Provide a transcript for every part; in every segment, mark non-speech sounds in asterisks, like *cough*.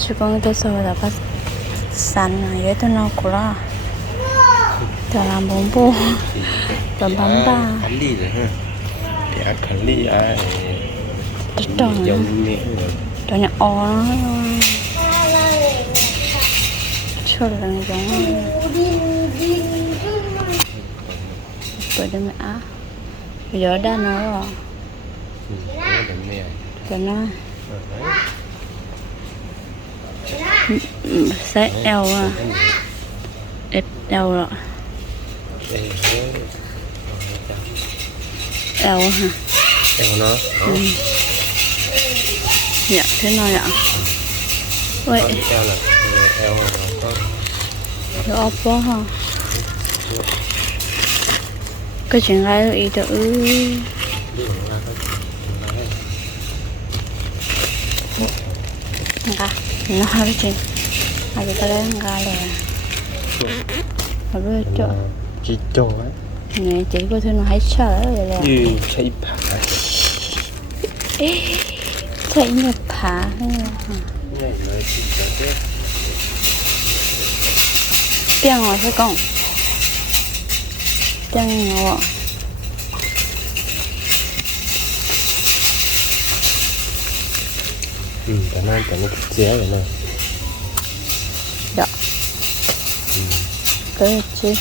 수공에서 나가 산 얘도 나고라 tao làm bún bò tao bấm ba khánh ly rồi ha thì ăn khánh ly ai Rất tròn giống nhẹ rồi tao nhà o nó chưa là giống bữa đây mẹ á bây giờ đã sẽ eo à? Ít eo rồi eo hả? Eo nó. Đó dạ thế nào ạ. Vậy ốp quá ha. Cái chuyện gái ý tự đi ra có Nga Nó cái chuyện Mà cái cái nga là Mà bây giờ chỉ cho ấy Nè chỉ có thể nó hay sợ vậy là như chạy phá Thấy nhập phá hay là này nói chỉ cho thế Tiếng rồi Tiếng nhỏ ừ. Cái cái rồi Dạ Cái chi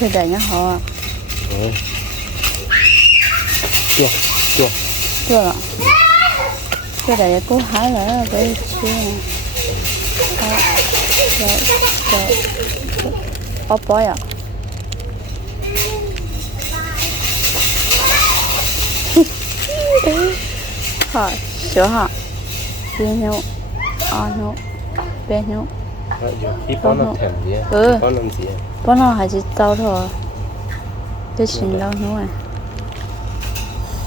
Cái đại nhá họ Đó. chua chua. Chưa ạ. Cái này cố hái là cái chi Đó. Rồi, rồi. Ốp bói ạ. *laughs* Hả, chỗ họ chia nhau o nhau bé nhau con nó thèm gì ừ. Con làm gì con nó hay chỉ tao thôi tôi xin lỗi nữa à?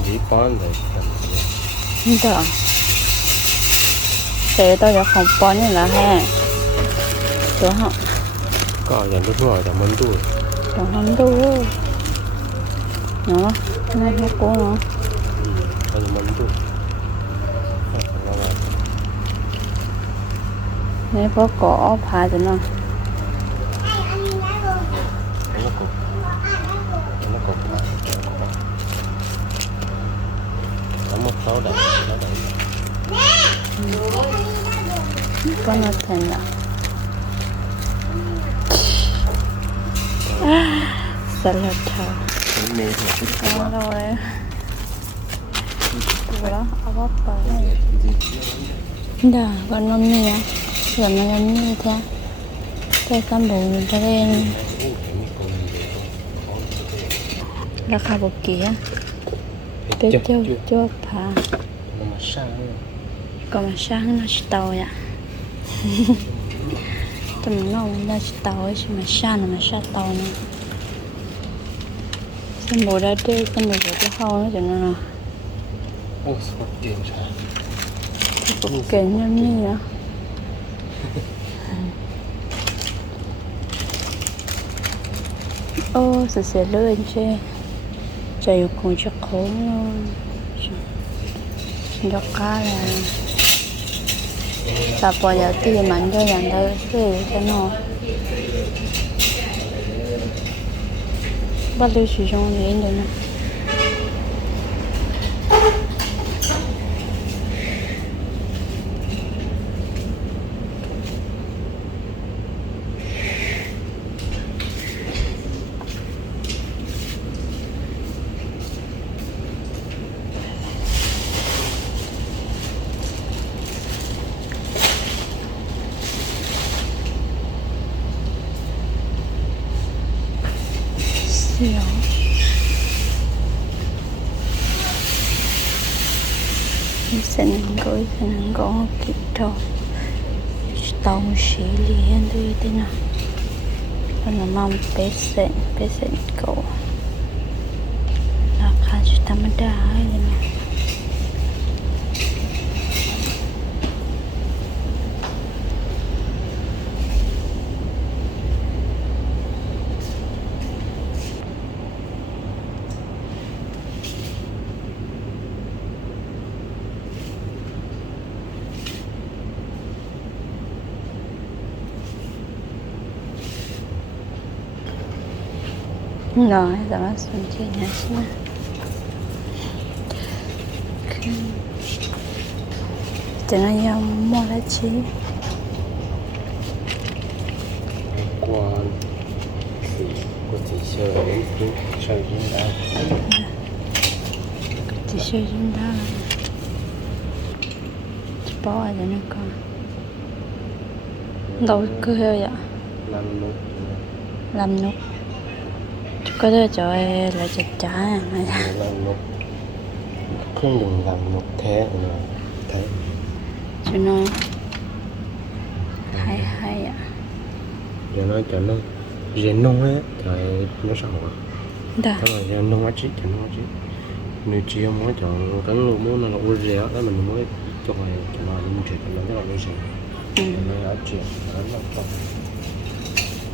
Chỉ con để thèm gì không được thế tao giờ không bón nữa là ha chỗ họ có giờ lúc rồi chẳng muốn đuổi chẳng muốn đuổi nó nó nó cố nó นี่ก็กาะพาจะเนาะก็นอเทนละสลัดค่ะเมย์ถูกต้องเลยดูแล้วเอาว่าไปด่าก็นอนเมีย sườn nó như thế. Cây cam bù cho lên là khá bộ kia bé châu chua phà còn mà sáng nó sẽ tàu ạ. Tầm nó nó sẽ tàu ấy mà sáng nó mà sáng tàu nữa xem bộ đã đây xem bộ của cái hao nó cho nó nào. Ủa, sao tiền cái Bộ kèm nhau như vậy ô sẽ sẽ lươn chứ chạy yêu cùng cho khổ luôn. Cho cá tập bỏ giờ tiền cho dành tới cái bắt lưu sử dụng đến rồi xíu sen go sen go kito tàu xí liền tôi thế nào. Còn là mong bé sen bé sen cổ là khá cho tâm đa hay là No, that was something else. Okay. Then I am more like you. Quan, thì có thể sơ đến thứ sơ đến đâu? Có thể sơ đến đâu? Chỉ bỏ ở đây con. Đâu cứ heo vậy? Làm nút. Làm nút tàu xí liền tôi thế nào và nó mong bé sện bé sện cậu là khá chứ tâm đá ấy nè rồi giờ nó xuống trên nhà xin cho nó. Nhau mua lá chi quan thì có thể sơ đến những sơ đến đó chỉ chơi trên đó chỉ bỏ ở đây nó con đâu cứ hơi vậy làm nút làm nút có đứa cho em là chặt chả này làm nút không đừng làm nút thế rồi thấy. Cho nó hay hay ạ. Giờ nó cho nó rèn nông á trời nó sao hả đó đó là rèn nông á chứ cho nó chứ nếu chỉ muốn chọn cái lúc muốn nó là uống rẻ đó mình mới cho mày cho nó đi mua chuyện nó rất là uống ừ. nó ở chuyện nó là không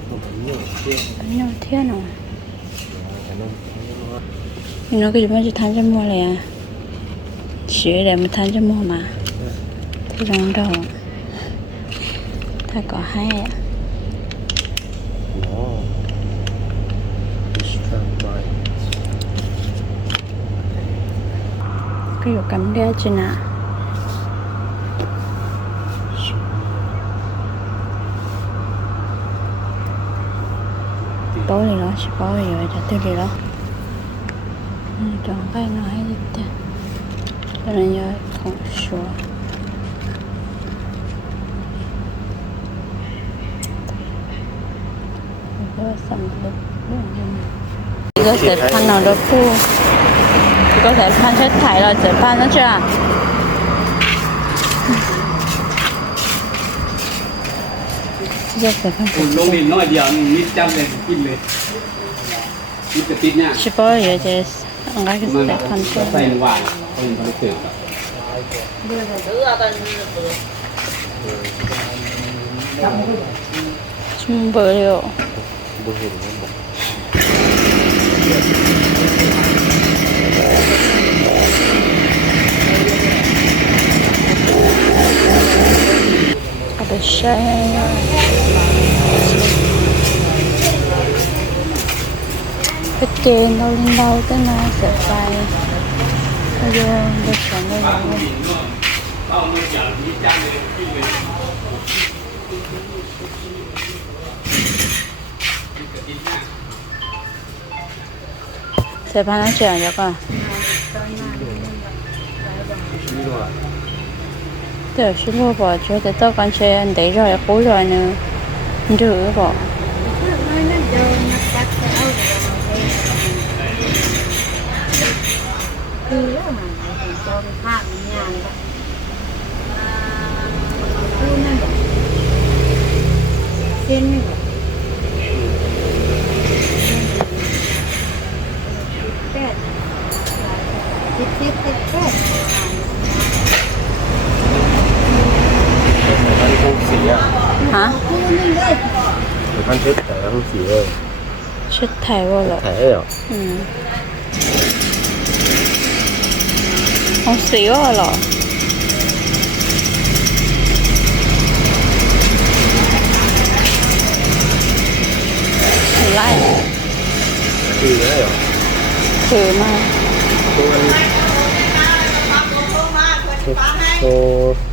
không nhiều chuyện. Bánh nhau thế nào cho nên nhưng nó cái gì mà chỉ thán cho mua này à? Sữa để mà thán cho mua mà. Thì rong đầu. Ta có hai ạ. Cái vụ cắm đeo chứ nè bố đi đó chỉ bố đi rồi cho tôi đi đó ừ, chọn cái nó hay đi ta cho nên nhớ không sure Rồi, xong rồi. 이거 재판 어렵고 이거 재판 세타이라 재판 ยกแต่ข้างคุณลงดินน้อยเดียวนิดจำเลยกินเลยนิดจะติดเนี่ย Super ya guys. Enggak มัน kita ใส่ kan. หใส่หวานคนเขาเสิร์ฟชมเบอร์เดียวบ่เ arkadaşlar. Cái chèn đâu lên đâu cái nó sẽ phải Nó vô để chọn đây là Sẽ phải nói chuyện được không? Giờ chỉ mua bỏ cho tới tao chơi xe để rồi cuối rồi nữa Rửa bỏ ăn không xỉ à hả? được ăn chết thể không xỉ ơi Chết thẻ vô rồi thể rồi ừ. Không xíu rồi rồi Lại ừ đấy rồi thử mà cô ăn cô cô cô sẵn có những gì Đã tỏ Dạ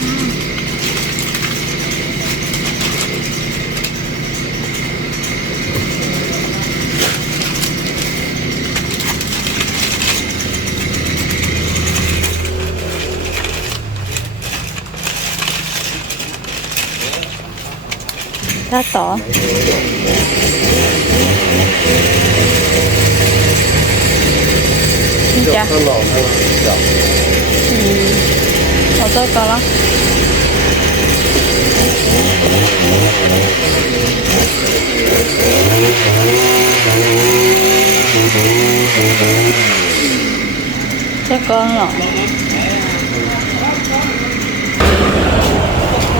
าต่อ นี่จ้ะตลอจับอืมเอาตักะจะกองหรอ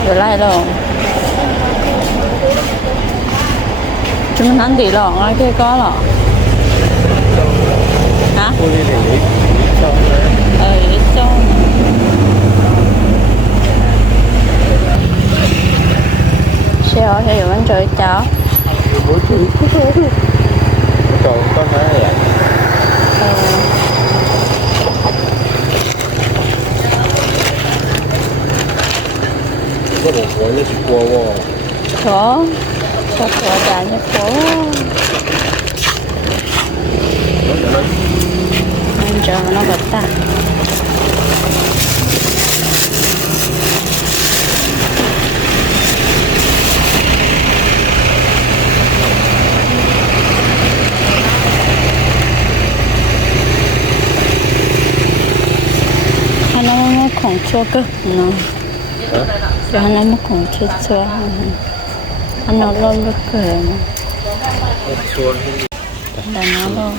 เดี๋ยวไล่ลง có anh chờ nó bật ta hắn nó nó khổng chua cơ nó cho. Hắn nó khổng chua chua hắn nó lo lo cơ nó chua là nó lo tới chỗ này thì có người nói trả lời chị ạ Để thứ đi từ Dạ Dạ Rồi nó. Nó nó một cái chất ăn nó không có cười. Lư mà nó luôn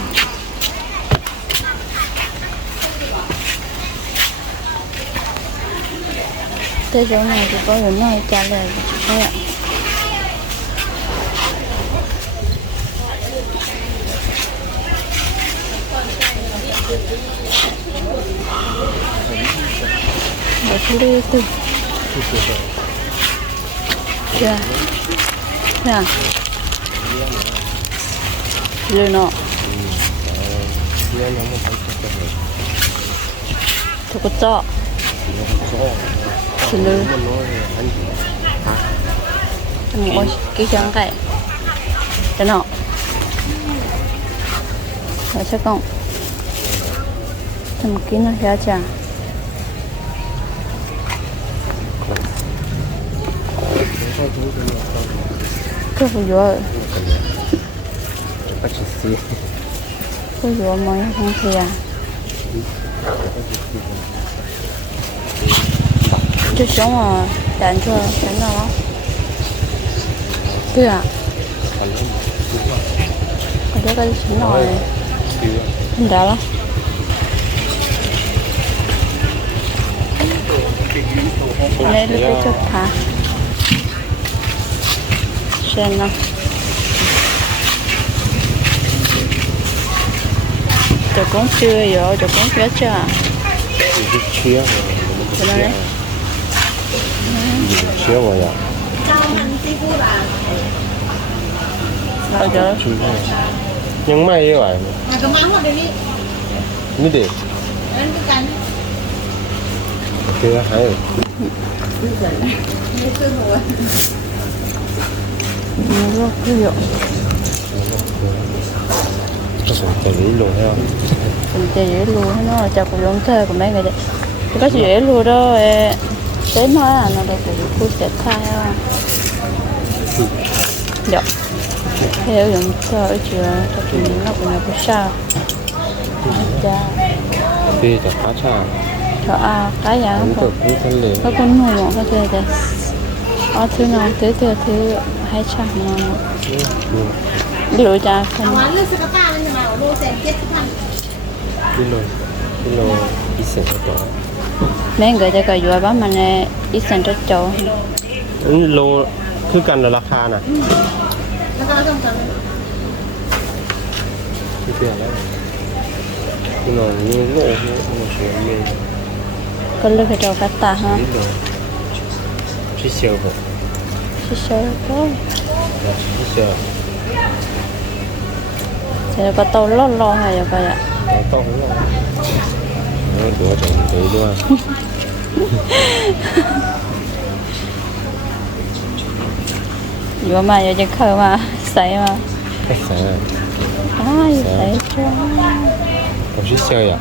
tới chỗ này sẽ con Thầm kín nó ra chả Cái vụ dùa bắt không thì à Chứ sống mà Đánh cho เนี่ยเลยเนาะเลี้ยงน้องมันทำถูกกรจอกฉันเลยฉันบอกว่ช่จังไก่จเนาะเราจะกล่งทำกินอะเฮียจ้า Thank you. 这不热。不吃西。不热吗？要上去呀。这熊我等着，等着了。对啊。我这个挺好的。你咋了？来，你别走他。siya na. Tôi cũng chưa rồi, tôi cũng chưa chưa. Tôi chưa rồi. Tôi chưa rồi. Tôi chưa rồi. Tôi chưa rồi. Nhưng mà yêu ai? Mà cái mắm ở đây đi. Như thế. Anh cứ cắn. Chưa hay. Chưa rồi. Chưa rồi. 이거 그려. 그래서 이따 일로 해요. 이제 일로 하나 자꾸 용서하고 mấy người cái gì 일로 đó tới nói là nó đây cũng sẽ thay ha. Dạ. Theo dụng thơ ở trường cũng là của sao. Dạ. Thì chả phá sao. Chả à, cái gì không? Nó cũng ngồi một cái kia kìa. Ở nào, thứ thứ thứ hay chẳng Điều trả không Kilo Kilo Isen cho chỗ Mấy người cho cái dùa bác mà nè Isen cho chỗ Lô Cứ cần là lạc hà nè Lạc hà không cần Cái tiền đấy Cái nồi như ngộ Ngộ xuống mê Con lưu cái trò cắt tả ha Chút xíu vậy 드셔야죠. 맛있으세요. 제가 또 롤롤해요, 봐요. 또 롤롤. 오늘 누가 좋은데, 이리 와. 이거 만 요즘 커마 싸이마. 싸이마. 아, 이거 싸이죠. 멋있어요.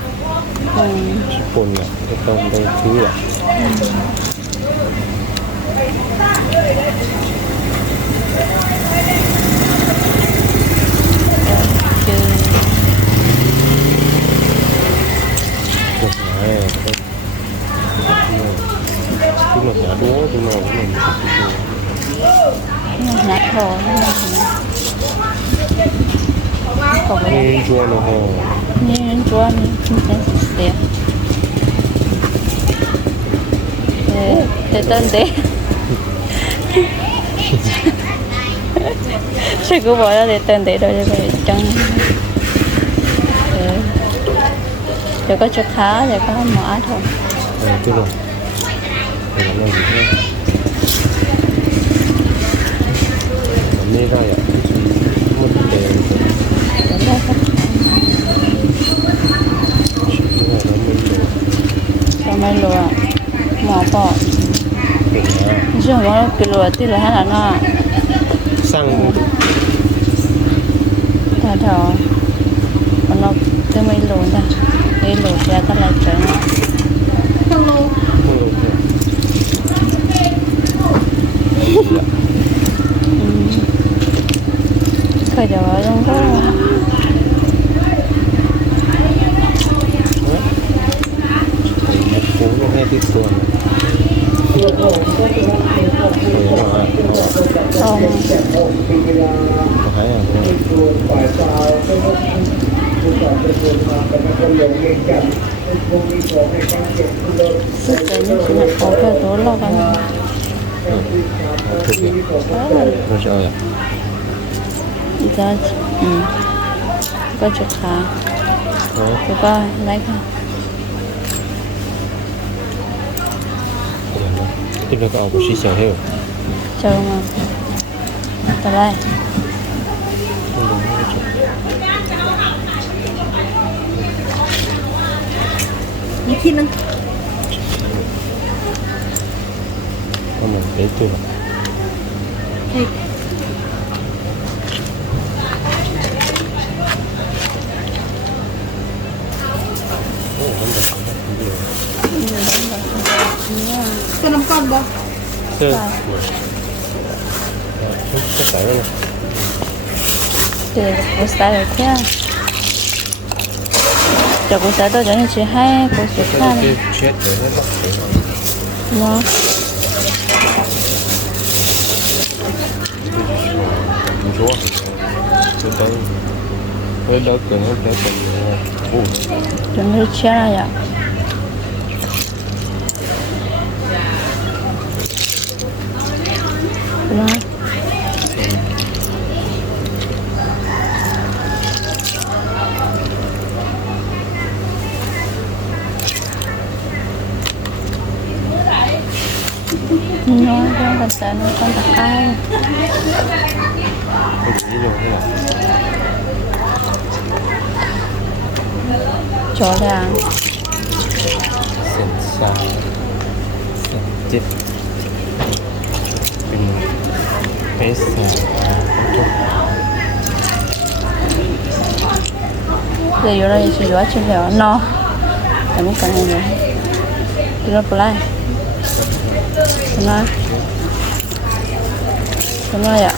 응. 10분이야. 일단, 너 2야. 응 chúng là giả đúa chúng là cũng là nát hồ nghe chua nó hồ nghe chua chúng ta sẽ đẹp tên đấy Sao cứ bỏ ra để tên để rồi cái chân Ừ. Giờ có chút khá, giờ có mở thôi. Ờ tức rồi. Để làm gì thế làm gì ra vậy. Cho mấy lùa Mỏ bỏ chứ không có kỷ luật tí là hết là nó xăng ta nó cái mấy lùn ta cái lùn ra ta lại trở nó không lùn khởi đầu không có Hãy subscribe cho kênh chỉ là có cái tố lo cái Thực hiện Rồi trời ạ giờ ừ có chút khá Có rồi có lấy cái Tức là có ở một 这个哦不是小黑，小黑吗？再来。你听呢？我们别对了。对。Cô sẽ Cái khăn cái chết để nó bắt để nó Một số Tôi tới Tôi đỡ cần hơn đỡ cần Ồ chuẩn bị chia ra vậy nó nó con thật sự nuôi con thật ai Không nào chỗ là Sền xa chết cái sả để vô đây sử dụng trên lèo no. Để mất cả ngày rồi đưa ra play nó nó ạ.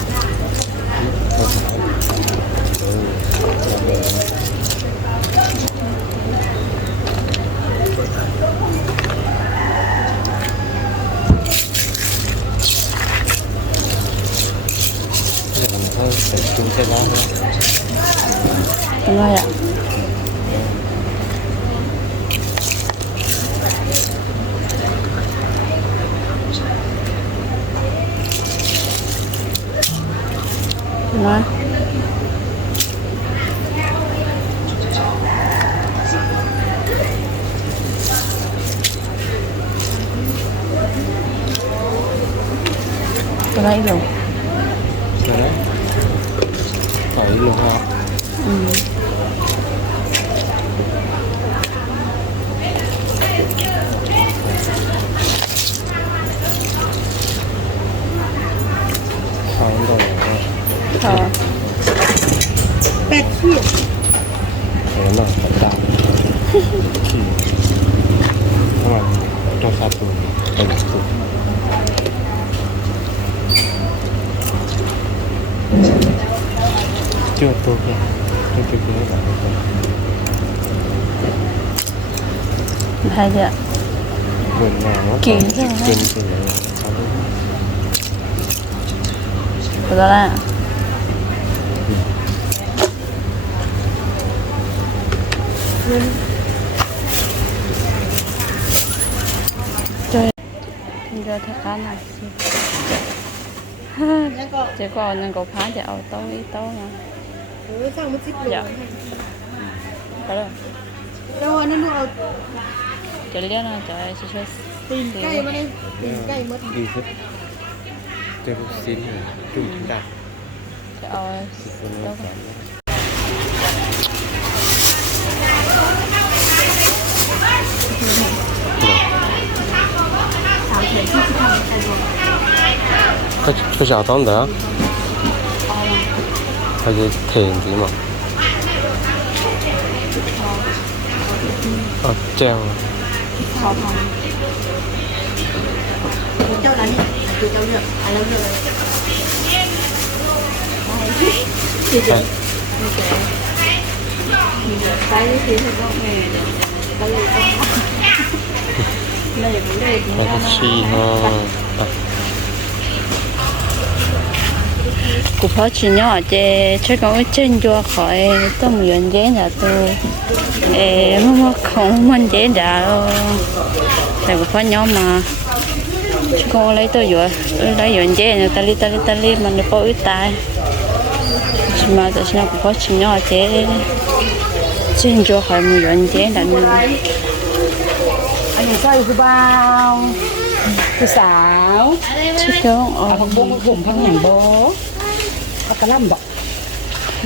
สไรเหรอสไลใส่ลงครับอืมสองดอกค่ะแปดขีดใส่น่อยสอาวขีดตัวซาตูนเป็นสุด chưa tôi kìa chưa chưa chưa hai chưa? mình làm nó kiểu như thế đó là chơi giờ thật khá là chứ còn nên có phá thì ở tối tối mà. เอ้ยสั่งมาสิบโลไปเลยแล้วอันนั้นเราจะเรียนนะจะช่วยช่วยตีนไก่มาเลยตีนไก่หมดดีครับเต็มสิ้นจุ่มจัดจะเอาสิบคนละสามเเขาจะเอาตอนเด้อ à, cái thì thì có nghề cái này có này vấn đề nó cụ phó chỉ nhỏ chè chơi có chân cho khỏi tôm yên dễ là tôi, ê mà không muốn dễ đã. Là cụ phó nhỏ mà. Chứ con lấy tôi vừa lấy yên dễ là ta li ta li ta li mà nó có ít tai mà tại sao cụ phó chỉ nhỏ chè chân cho khỏi mình yên dễ là nó. Anh sao cứ bao? Cứ sáo chứ không ờ. Không bông cũng không nhảy bố. กระล่ำดอก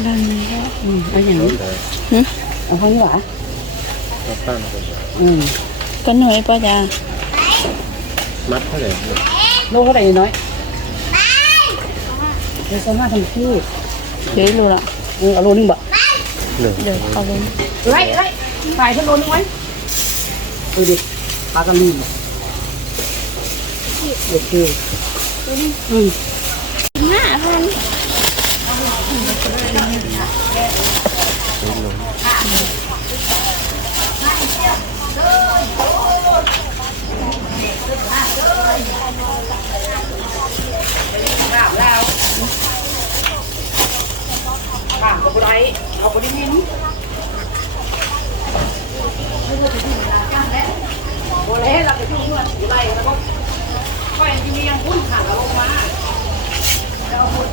ล่ำนี้ก็อืมเอาอย่างนี้หึเอาข้างนี้วามาตั้งกัอืมก็หน่อยป้าจ้ามัดเท่าไหร่ลูกเท่าไหร่น้อยเดี๋ยวสอมห้าทำคู่เดี๋ยวรู้ละเออเอาโลนึงบ่หนึ่เดี๋ยวเอาโลไล่ไล่ใส่ทั้งโลนึงไว้เออดิปลากระลีโอเคอืม ค่ะขอบคุณไอ้ขอบคุณที่ยิ้มโอ้เล่เราไปช่วงเมื่อสีไรแล้วก็ก็ยังมียังพุ่นขันเราลงมาแล้วเอาคน